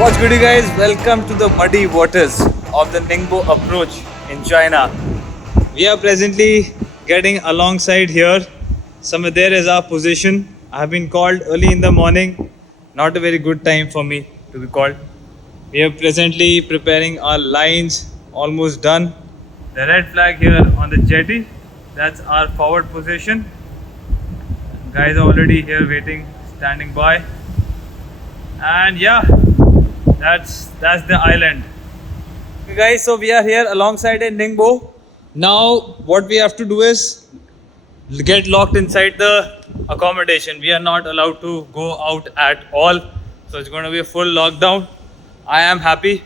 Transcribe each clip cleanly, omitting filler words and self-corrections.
What's good, you guys? Welcome to the muddy waters of the Ningbo approach in China. We are presently getting alongside here. Somewhere there is our position. I have been called early in the morning. Not a very good time for me to be called. We are presently preparing our lines, almost done. The red flag here on the jetty, that's our forward position. Guys are already here waiting, standing by. And yeah, that's the island. Okay guys, so we are here alongside in Ningbo. Now what we have to do is get locked inside the accommodation. We are not allowed to go out at all. So it's going to be a full lockdown. I am happy.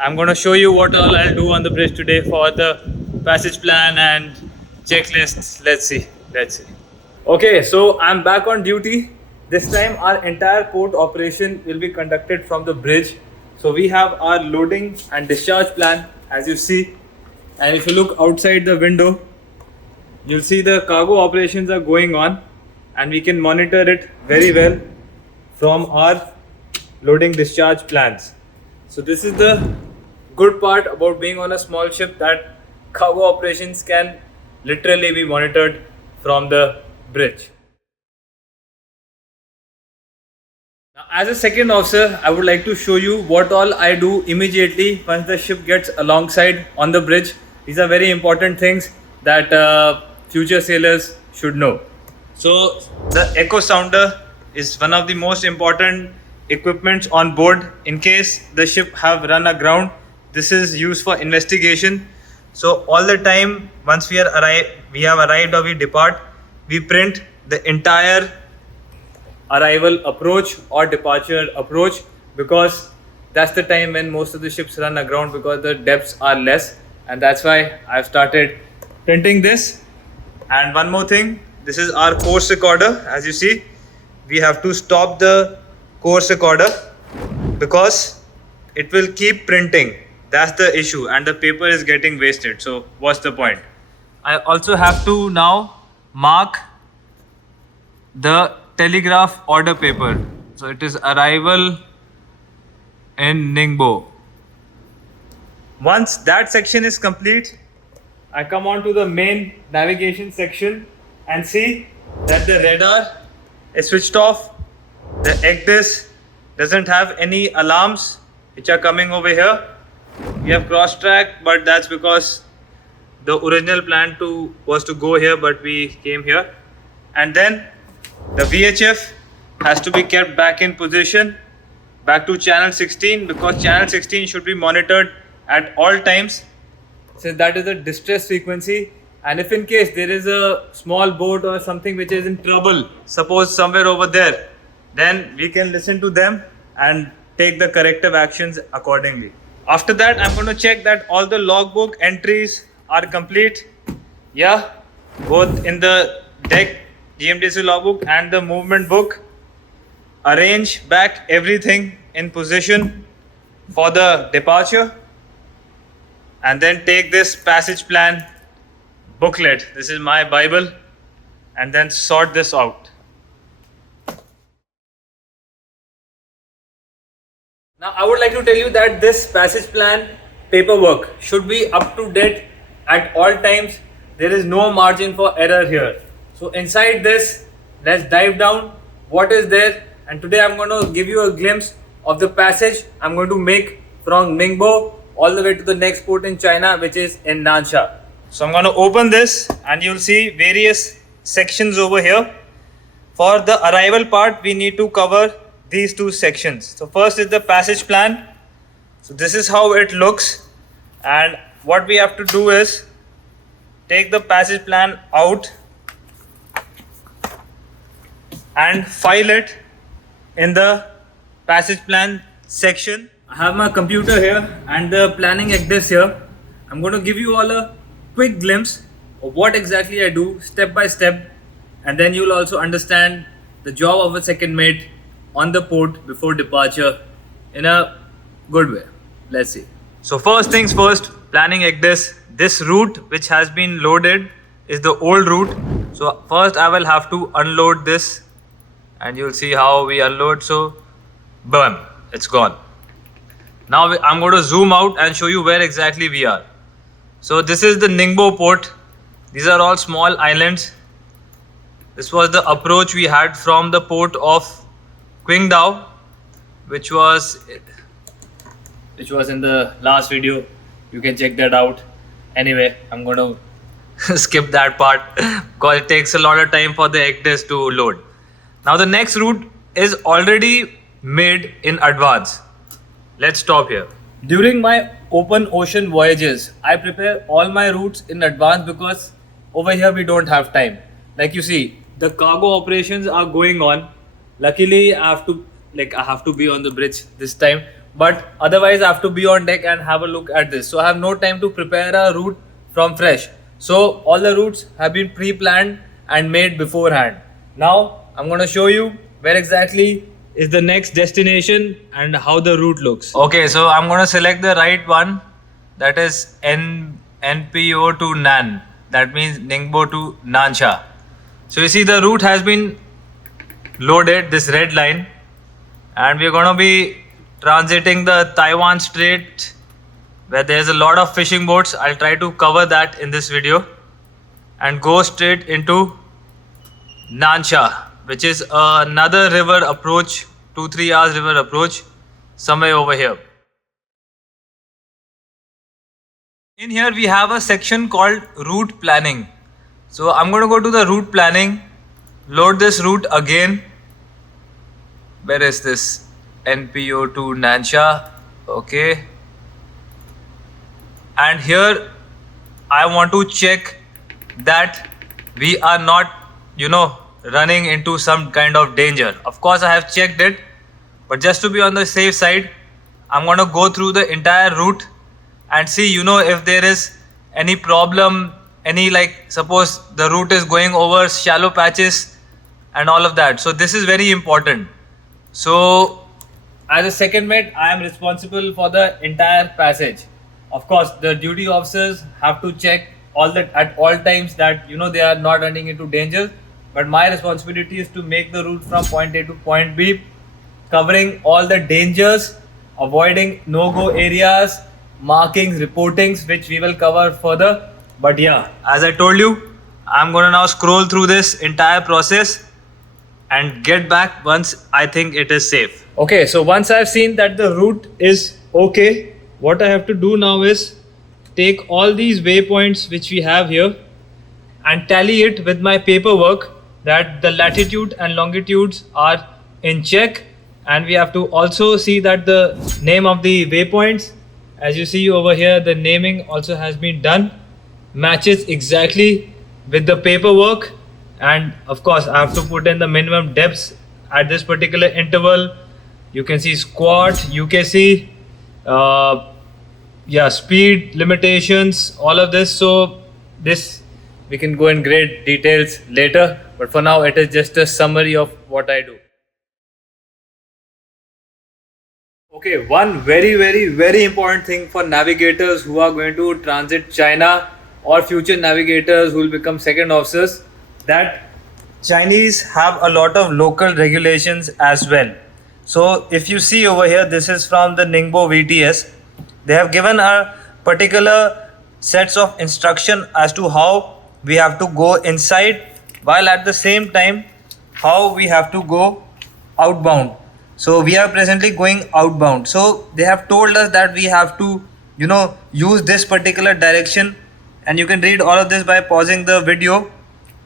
I'm going to show you what all I'll do on the bridge today for the passage plan and checklists. Let's see. Okay, so I'm back on duty. This time our entire port operation will be conducted from the bridge. So we have our loading and discharge plan, as you see. And if you look outside the window, you'll see the cargo operations are going on, and we can monitor it very well from our loading discharge plans. So this is the good part about being on a small ship, that cargo operations can literally be monitored from the bridge. Now, as a second officer, I would like to show you what all I do immediately once the ship gets alongside on the bridge. These are very important things that future sailors should know. So the echo sounder is one of the most important equipments on board in case the ship have run aground. This is used for investigation. So all the time once we have arrived or we depart, we print the entire arrival approach or departure approach, because that's the time when most of the ships run aground, because the depths are less, and that's why I've started printing this. And one more thing, this is our course recorder. As you see, we have to stop the course recorder because it will keep printing. That's the issue, and the paper is getting wasted. So what's the point? I also have to now mark the telegraph order paper. So it is arrival in Ningbo. Once that section is complete, I come on to the main navigation section and see that the radar is switched off. The ECDIS doesn't have any alarms which are coming over here. We have cross track, but that's because the original plan was to go here, but we came here. And then the VHF has to be kept back in position, back to channel 16, because channel 16 should be monitored at all times, since that is a distress frequency. And if in case there is a small boat or something which is in trouble, suppose somewhere over there, then we can listen to them and take the corrective actions accordingly. After that, I'm going to check that all the logbook entries are complete. Yeah, both in the deck GMTC logbook and the movement book. Arrange back everything in position for the departure, and then take this passage plan booklet. This is my Bible, and then sort this out. Now I would like to tell you that this passage plan paperwork should be up to date at all times. There is no margin for error here. So inside this, let's dive down what is there. And today I'm going to give you a glimpse of the passage I'm going to make from Ningbo all the way to the next port in China, which is in Nansha. So I'm going to open this and you'll see various sections over here. For the arrival part, we need to cover these two sections. So first is the passage plan. So this is how it looks, and what we have to do is take the passage plan out and file it in the passage plan section. I have my computer here and the planning ECDIS here. I'm going to give you all a quick glimpse of what exactly I do step by step, and then you'll also understand the job of a second mate on the port before departure in a good way. Let's see. So first things first, planning ECDIS. This route which has been loaded is the old route. So first I will have to unload this, and you'll see how we unload. So boom, it's gone. Now I'm going to zoom out and show you where exactly we are. So this is the Ningbo port. These are all small islands. This was the approach we had from the port of Qingdao, which was in the last video. You can check that out. Anyway, I'm going to skip that part because it takes a lot of time for the ECDIS to load. Now the next route is already made in advance. Let's stop here. During my open ocean voyages, I prepare all my routes in advance because over here we don't have time. Like you see, the cargo operations are going on. Luckily, I have to be on the bridge this time, but otherwise I have to be on deck and have a look at this. So I have no time to prepare a route from fresh. So all the routes have been pre-planned and made beforehand. Now I'm going to show you where exactly is the next destination and how the route looks. Okay, so I'm going to select the right one, that is NPO to Nan. That means Ningbo to Nansha. So you see the route has been loaded, this red line, and we're going to be transiting the Taiwan Strait where there's a lot of fishing boats. I'll try to cover that in this video and go straight into Nansha, which is another river approach, 2-3 hours river approach, somewhere over here. In here we have a section called route planning. So I'm going to go to the route planning, load this route again. Where is this? NPO to Nansha. Okay. And here I want to check that we are not, running into some kind of danger. Of course I have checked it, but just to be on the safe side, I'm going to go through the entire route and see, if there is any problem, suppose the route is going over shallow patches and all of that. So this is very important. So as a second mate, I am responsible for the entire passage. Of course, the duty officers have to check at all times that they are not running into danger. But my responsibility is to make the route from point A to point B, covering all the dangers, avoiding no-go areas, markings, reportings, which we will cover further. But yeah, as I told you, I'm going to now scroll through this entire process and get back once I think it is safe. Okay, so once I've seen that the route is okay, what I have to do now is take all these waypoints which we have here and tally it with my paperwork that the latitude and longitudes are in check, and we have to also see that the name of the waypoints, as you see over here, the naming also has been done, matches exactly with the paperwork. And of course I have to put in the minimum depths at this particular interval. You can see squat, UKC, speed limitations, all of this. So this we can go in great details later, but for now it is just a summary of what I do. Okay, one very important thing for navigators who are going to transit China or future navigators who will become second officers, that Chinese have a lot of local regulations as well. So if you see over here, this is from the Ningbo VTS. They have given a particular sets of instruction as to how we have to go inside, while at the same time how we have to go outbound. So we are presently going outbound. So they have told us that we have to use this particular direction, and you can read all of this by pausing the video.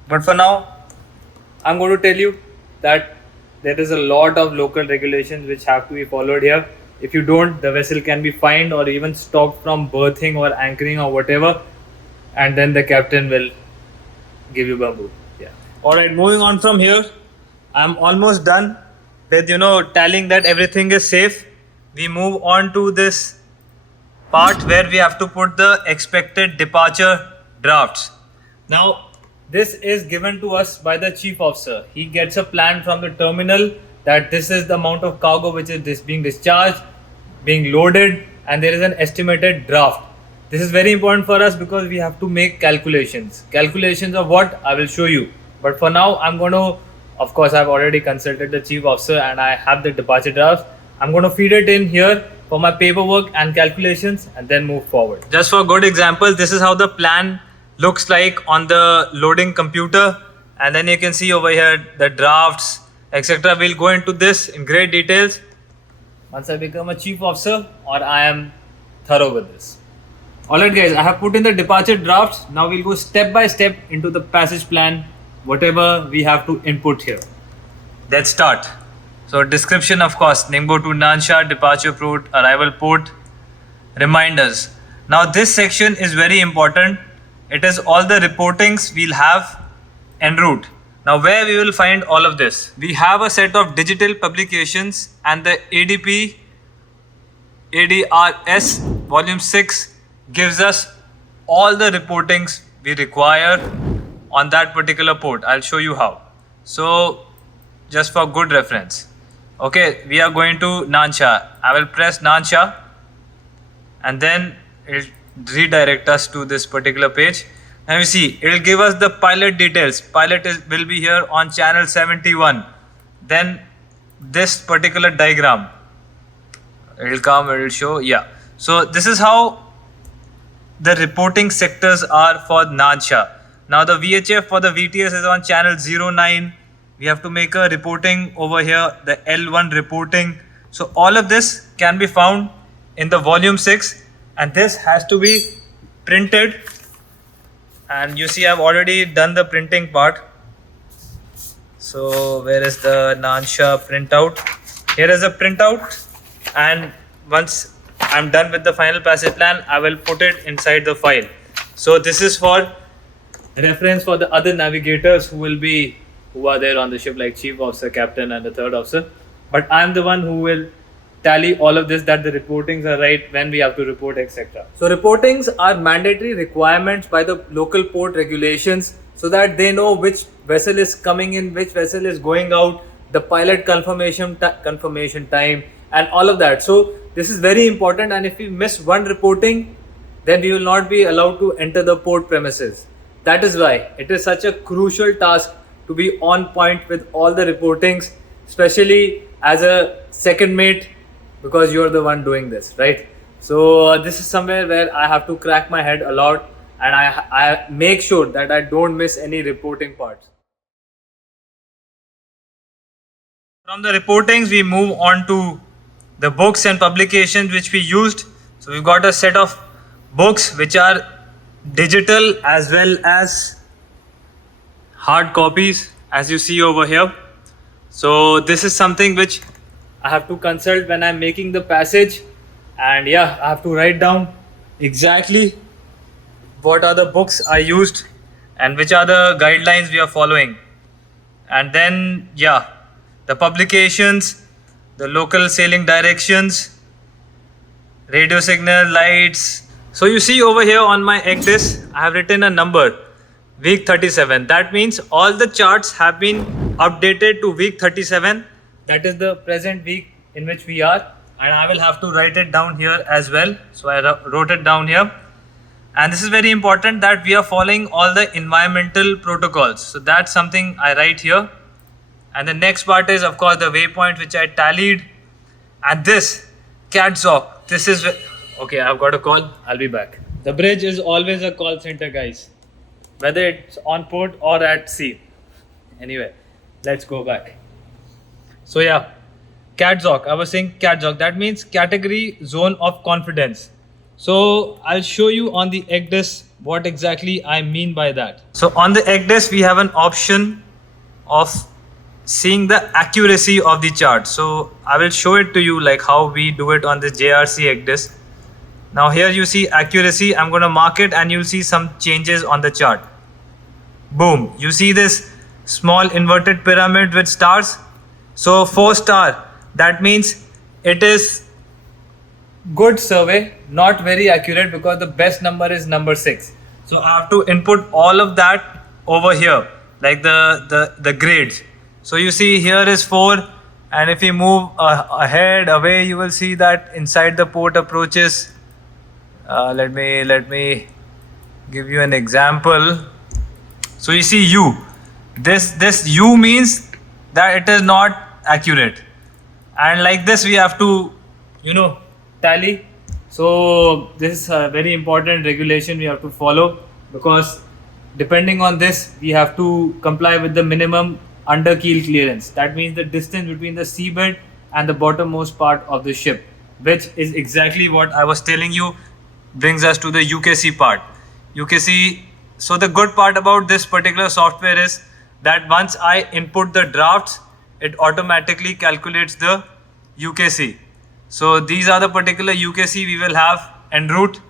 But for now I'm going to tell you that there is a lot of local regulations which have to be followed here. If you don't, the vessel can be fined or even stopped from berthing or anchoring or whatever, and then the captain will give you bamboo. Yeah. Alright, moving on from here, I'm almost done with tallying that everything is safe. We move on to this part where we have to put the expected departure drafts. Now this is given to us by the chief officer. He gets a plan from the terminal that this is the amount of cargo which is being discharged, being loaded, and there is an estimated draft. This is very important for us because we have to make calculations. Calculations of what? I will show you. But for now, I'm going to, of course, I've already consulted the chief officer and I have the departure drafts. I'm going to feed it in here for my paperwork and calculations, and then move forward. Just for good example, this is how the plan looks like on the loading computer, and then you can see over here the drafts, etc. We'll go into this in great details once I become a chief officer or I am thorough with this. Alright guys, I have put in the departure drafts. Now we'll go step by step into the passage plan, whatever we have to input here. Let's start. So description, of course, Ningbo to Nansha, departure port, arrival port, reminders. Now this section is very important. It is all the reportings we'll have en route. Now where we will find all of this? We have a set of digital publications, and the ADP ADRS volume 6 gives us all the reportings we require on that particular port. I'll show you how. So just for good reference. Okay, we are going to Nansha. I will press Nansha and then it will redirect us to this particular page. Now you see, it will give us the pilot details. Pilot will be here on channel 71. Then this particular diagram. It will come, it will show, yeah. So this is how the reporting sectors are for Nansha. Now the VHF for the VTS is on channel 09. We have to make a reporting over here, the L1 reporting. So all of this can be found in the volume 6, and this has to be printed. And you see I've already done the printing part. So where is the Nansha printout? Here is a printout, and once I'm done with the final passage plan, I will put it inside the file. So this is for reference for the other navigators who are there on the ship, like chief officer, captain and the third officer. But I'm the one who will tally all of this, that the reportings are right, when we have to report, etc. So reportings are mandatory requirements by the local port regulations, so that they know which vessel is coming in, which vessel is going out, the pilot confirmation time and all of that. So this is very important, and if we miss one reporting, then we will not be allowed to enter the port premises. That is why it is such a crucial task to be on point with all the reportings, especially as a second mate, because you're the one doing this, right? So this is somewhere where I have to crack my head a lot, and I make sure that I don't miss any reporting parts. From the reportings, we move on to the books and publications which we used. So we've got a set of books which are digital as well as hard copies, as you see over here. So this is something which I have to consult when I'm making the passage, and yeah, I have to write down exactly what are the books I used and which are the guidelines we are following. And then yeah, the publications, the local sailing directions, radio signal, lights. So you see over here on my ECDIS, I have written a number, week 37. That means all the charts have been updated to week 37. That is the present week in which we are, and I will have to write it down here as well. So I wrote it down here. And this is very important, that we are following all the environmental protocols. So that's something I write here. And the next part is, of course, the waypoint which I tallied. And this CATZOC, this is okay. I've got a call, I'll be back. The bridge is always a call center, guys, whether it's on port or at sea. Anyway, let's go back. So yeah, CATZOC, I was saying CATZOC, that means category zone of confidence. So I'll show you on the ECDIS what exactly I mean by that. So on the ECDIS, we have an option of seeing the accuracy of the chart. So I will show it to you like how we do it on the JRC ECDIS. Now here you see accuracy. I'm going to mark it and you'll see some changes on the chart. Boom. You see this small inverted pyramid with stars. So 4 star, that means it is good survey, not very accurate, because the best number is number 6. So I have to input all of that over here, like the grades. So you see here is 4, and if you move ahead away, you will see that inside the port approaches. Let me give you an example. So you see U. This U means that it is not accurate, and like this we have to, tally. So this is a very important regulation we have to follow, because depending on this we have to comply with the minimum under keel clearance. That means the distance between the seabed and the bottommost part of the ship, which is exactly what I was telling you, brings us to the UKC part. UKC. So the good part about this particular software is that once I input the drafts, it automatically calculates the UKC. So these are the particular UKC we will have en route,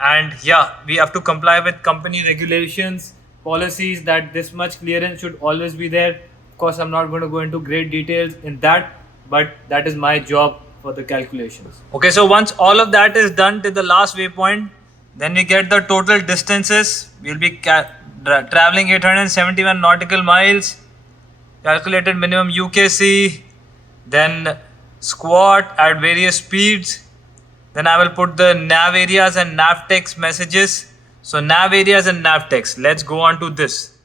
and yeah, we have to comply with company regulations, policies, that this much clearance should always be there. Of course, I'm not going to go into great details in that, but that is my job for the calculations. Okay, so once all of that is done to the last waypoint, then we get the total distances. We'll be traveling 871 nautical miles, calculated minimum UKC, then squat at various speeds. Then I will put the nav areas and Navtex messages. So nav areas and Navtex. Let's go on to this.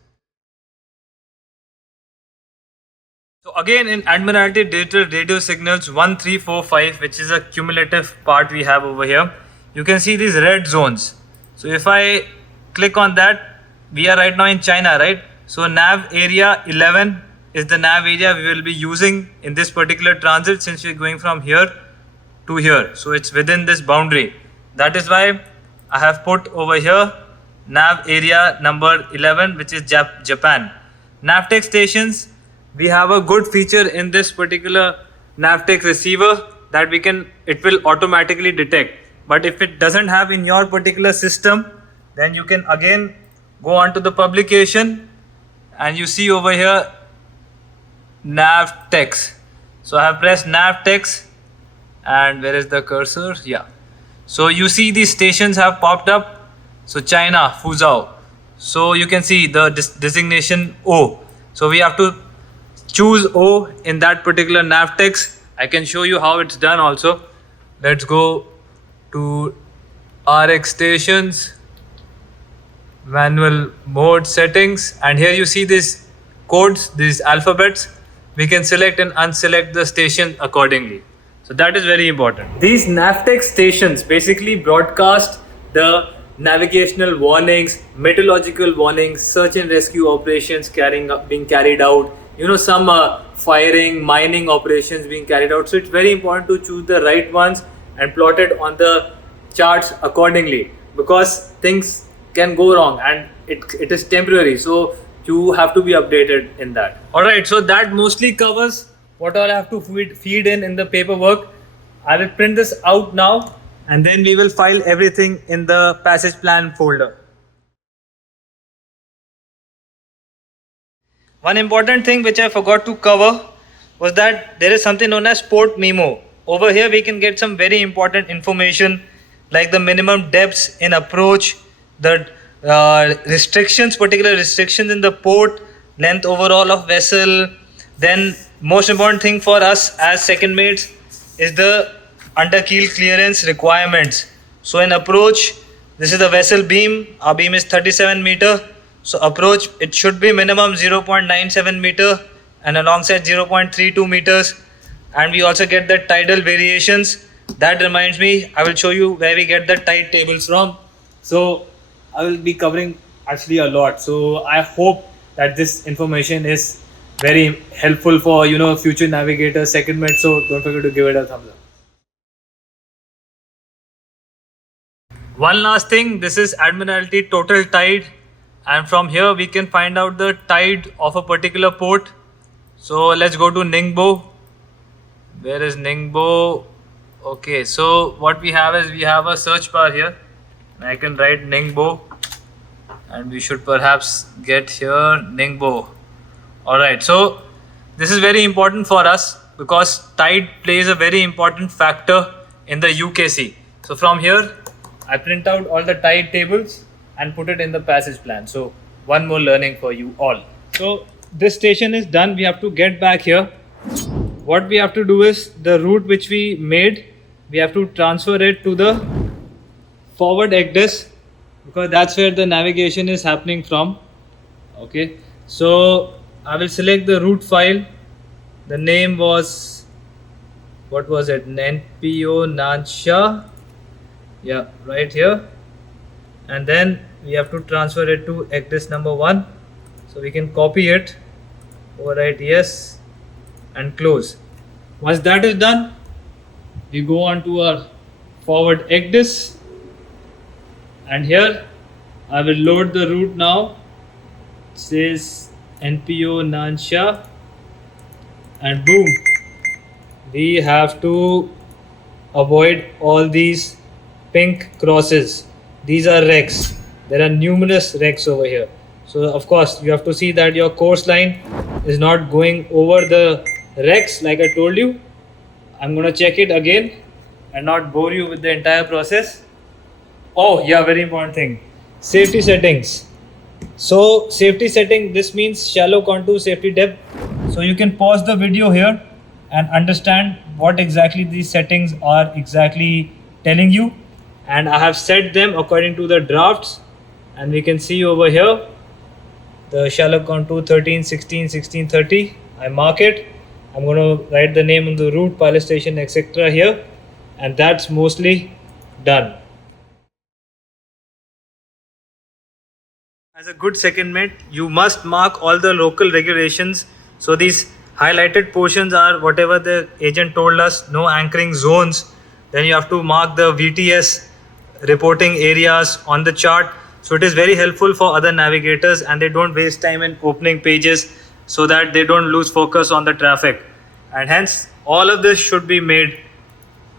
So again, in Admiralty Digital Radio Signals 1345, which is a cumulative part we have over here, you can see these red zones. So if I click on that, we are right now in China, right? So nav area 11 is the nav area we will be using in this particular transit, since we are going from here to here. So it's within this boundary. That is why I have put over here nav area number 11, which is Japan. Navtex stations, we have a good feature in this particular Navtex receiver that it will automatically detect. But if it doesn't have in your particular system, then you can again go on to the publication, and you see over here Navtex. So I have pressed Navtex, and where is the cursor? Yeah. So you see these stations have popped up. So China, Fuzhou. So you can see the designation O. So we have to choose O in that particular Navtex. I can show you how it's done also. Let's go to RX stations, manual mode settings, and here you see these codes, these alphabets. We can select and unselect the station accordingly. So that is very important. These Navtex stations basically broadcast the navigational warnings, meteorological warnings, search and rescue operations being carried out, some firing, mining operations being carried out. So it's very important to choose the right ones and plot it on the charts accordingly, because things can go wrong and it is temporary. So you have to be updated in that. Alright, so that mostly covers what all I have to feed in the paperwork. I will print this out now, and then we will file everything in the passage plan folder. One important thing which I forgot to cover was that there is something known as port memo. Over here we can get some very important information, like the minimum depths in approach, the particular restrictions in the port, length overall of vessel. Then most important thing for us as second mates is the under keel clearance requirements. So in approach, this is the vessel beam. Our beam is 37 meter. So approach, it should be minimum 0.97 meter and alongside 0.32 meters. And we also get the tidal variations. That reminds me, I will show you where we get the tide tables from. So I will be covering actually a lot. So I hope that this information is very helpful for future navigators, second mate. So don't forget to give it a thumbs up. One last thing, this is Admiralty total tide, and from here we can find out the tide of a particular port. So let's go to Ningbo. Where is Ningbo? Okay, so what we have is we have a search bar here. I can write Ningbo, and we should perhaps get here Ningbo. Alright, so this is very important for us because tide plays a very important factor in the UKC. So from here I print out all the tide tables and put it in the passage plan. So one more learning for you all. So this station is done. We have to get back here. What we have to do is the route which we made, we have to transfer it to the forward ECDIS, because that's where the navigation is happening from. Okay, so I will select the route file. The name was what was it, NPO Nansha, yeah, right here. And then we have to transfer it to ECDIS number 1, so we can copy it, overwrite yes and close. Once that is done, we go on to our forward ECDIS, and here I will load the route now. It says NPO Nansha, and boom, we have to avoid all these pink crosses. These are wrecks. There are numerous wrecks over here. So of course you have to see that your course line is not going over the wrecks like I told you. I'm gonna check it again and not bore you with the entire process. Oh yeah, very important thing. Safety settings. So safety setting, this means shallow contour safety depth. So you can pause the video here and understand what exactly these settings are exactly telling you. And I have set them according to the drafts, and we can see over here the shallow contour 13, 16, 16, 30. I mark it. I'm going to write the name on the route, pilot station, etc. here, and that's mostly done. As a good second mate, you must mark all the local regulations. So these highlighted portions are whatever the agent told us, no anchoring zones. Then you have to mark the VTS reporting areas on the chart. So it is very helpful for other navigators, and they don't waste time in opening pages so that they don't lose focus on the traffic. And hence all of this should be made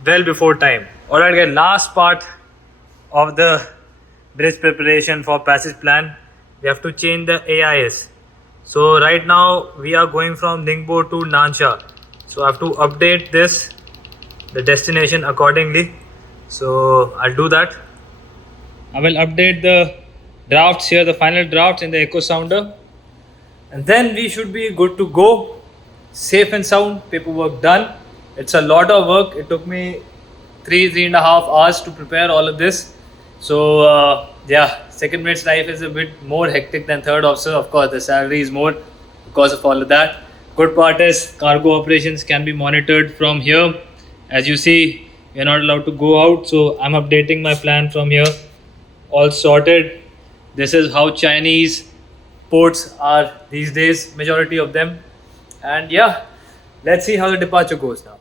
well before time. Alright guys, last part of the bridge preparation for passage plan, we have to change the AIS. So right now we are going from Ningbo to Nansha. So I have to update this, the destination accordingly. So I'll do that. I will update the drafts here, the final drafts in the echo sounder. And then we should be good to go. Safe and sound, paperwork done. It's a lot of work. It took me 3.5 hours to prepare all of this. So yeah, second mate's life is a bit more hectic than third officer. Of course, the salary is more because of all of that. Good part is cargo operations can be monitored from here. As you see, we are not allowed to go out, so I'm updating my plan from here. All sorted. This is how Chinese ports are these days, majority of them. And yeah, let's see how the departure goes now.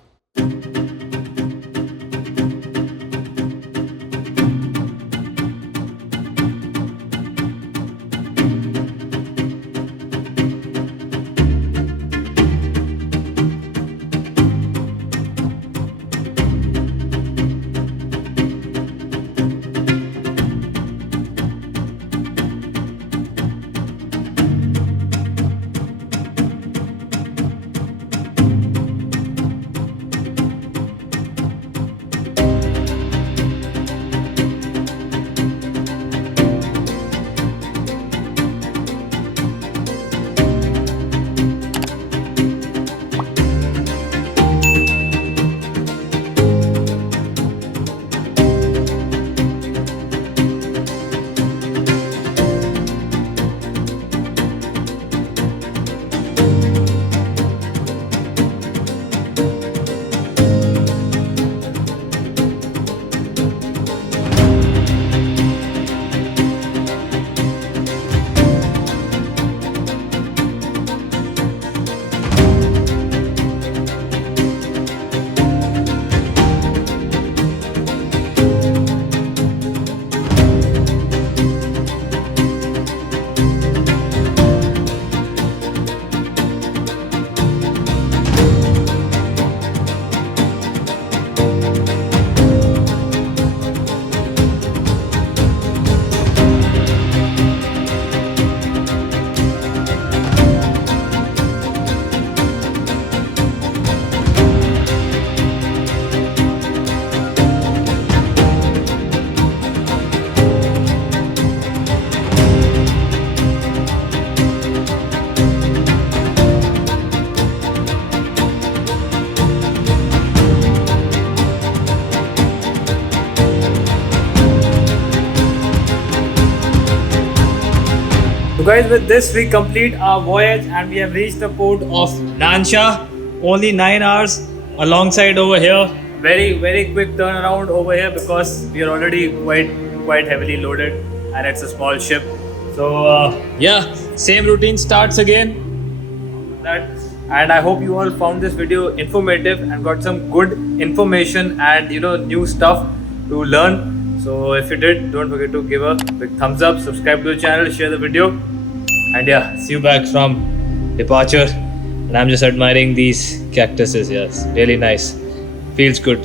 So guys, with this we complete our voyage and we have reached the port of Nansha. Only 9 hours alongside over here. Very quick turnaround over here because we are already quite heavily loaded and it's a small ship. So yeah, same routine starts again. And I hope you all found this video informative and got some good information and new stuff to learn. So if you did, don't forget to give a big thumbs up, subscribe to the channel, share the video, and yeah, see you back from departure. And I'm just admiring these cactuses. Yes, really nice, feels good.